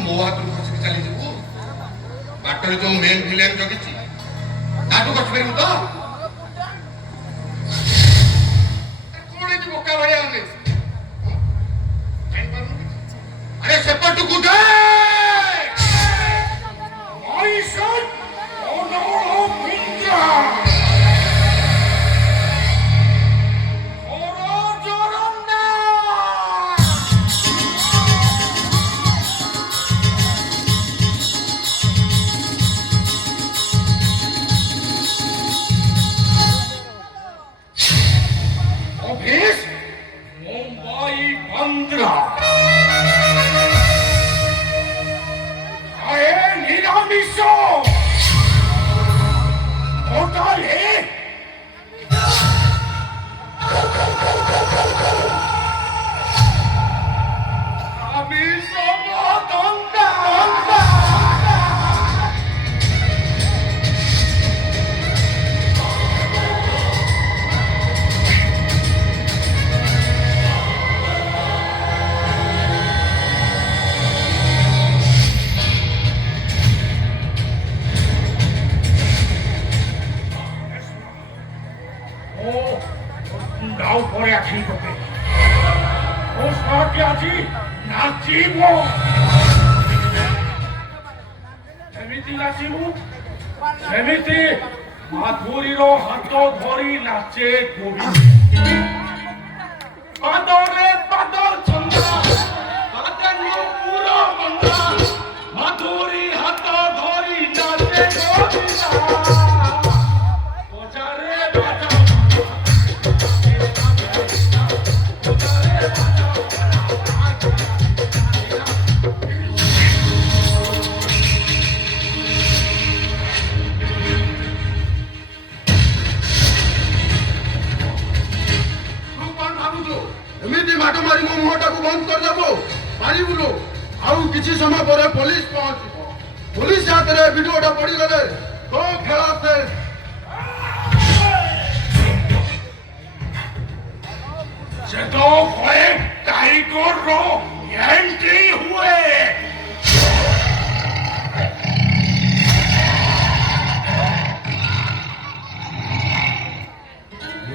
ମୋ ହାତରୁ ଖସିକି ଚାଲିଯିବୁ ବାଟରେ ଯୋଉ ମେନ୍ ଭିଲିଆନ ଜଗିଛି ତାଠୁ ଖସି ପାରିବୁ ତ କଣ ଏଠି ବୋକା ଭଳିଆ ଅନେଇଛୁ ଆରେ ସେପଟକୁ ଦେ মাধুরীর হাত ধরি নাচে কবি পাদরে পাদর ছন্দ পাদরে পুরো মন্দ মাধুরী হাত ধরি নাচে কবি বাজারে বাজা ମାଟ ମାରି ମୋ ମୁହଁଟାକୁ ବନ୍ଦ କରିଦେବ ପାରିବୁନୁ ଆଉ କିଛି ସମୟ ପରେ ପୋଲିସ ପହଞ୍ଚିବ ପୋଲିସ ହାତରେ ଭିଡିଓଟା ପଡିଗଲେ ତୋ ଖେଳ ଶେଷ ସେ ତ ଭଏ ଟାଇଗରର ଏଣ୍ଟ୍ରି ହୁଏ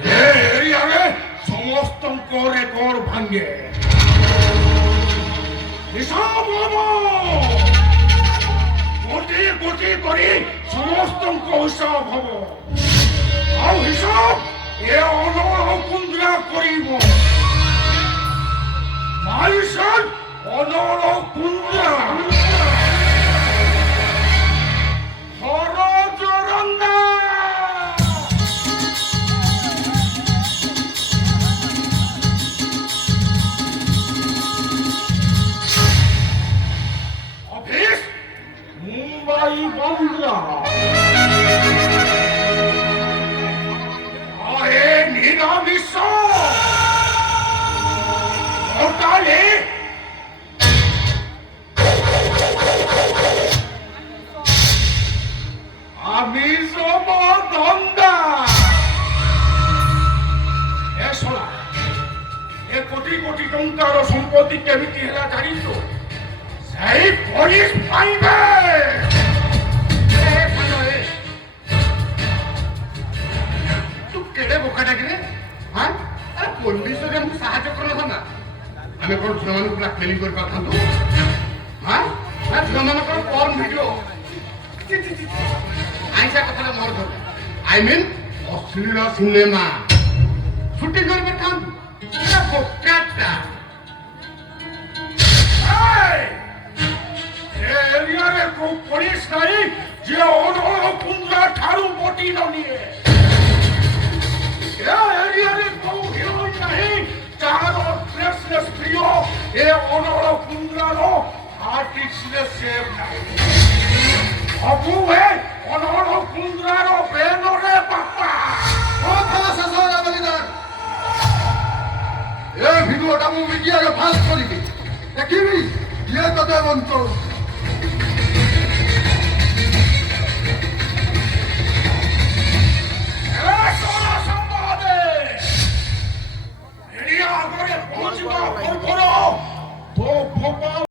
ଏ ଏରିଆରେ ସମସ୍ତଙ୍କ ରେକର୍ଡ ଭାଙ୍ଗେ ହିସାବ ହବ ଗୋଟିଏ ଗୋଟିଏ କରି ସମସ୍ତଙ୍କ ହିସାବ ହବ ଆଉ ହିସାବ ଏ ଅନଳ କୁନ୍ଦ୍ରା କରିବ ମାଇସନ୍ ଅନଳ କୁନ୍ଦ୍ରା ହରଜରନ୍ଦା মুম্বাই বন্দরা আরে নিরামিষ হোটেলে আমিষ ধন্দা এ শোনা এ কোটি কোটি টঙ্কার সম্পত্তি কেমিতি হেলা জানিছ সেই পুলিশ পাইবে তু কেড়ে বোকাটা কিরে হ্যাঁ আরে পুলিশরে আমি সাহায্য করলাম আমি কোন ঝিଅମାନଙ୍କୁ ବ୍ଲାକମେଲିଂ କରି ପାରିଥାନ୍ତୁ ହଁ ନା ଝିଅମାନଙ୍କର ପର୍ନ ଭିଡିଓ ଆଇସା କଥାଟା ମୋର ଧର ଆଇ ମିନ୍ ଅଶ୍ଳୀଳ ସିନେମା ସୁଟିଂ କରି ପାରିଥାନ୍ତୁ ପୁରା ବୋକାଟା ଏରିଆରେ କୋଉ ପୋଲିସ ନାହିଁ ଯିଏ ଅନଳ କୁନ୍ଦ୍ରା ଠାରୁ ବଟି ନ ନିଏ ଏ ଏରିଆରେ କୋଉ ହିରୋଇନ ନାହିଁ ଯାହାର ଡ୍ରେସଲେସ୍ ପ୍ରିୟ ଏ ଅନଳ କୁନ୍ଦ୍ରାର ଆର୍ଟିକ୍ସରେ ସେଭ୍ ନାହିଁ ସବୁ ଏ ଅନଳ କୁନ୍ଦ୍ରାର ବେନରେ ବାପା କଥା ଶେଷ ହେଲା ବଲିଦାନ ଏ ଭିଡିଓଟା ମୁଁ ମିଡିଆରେ ଫାଷ୍ଟ କରିବି ଦେଖିବି କିଏ ତତେ ବଞ୍ଚଉ Portugal,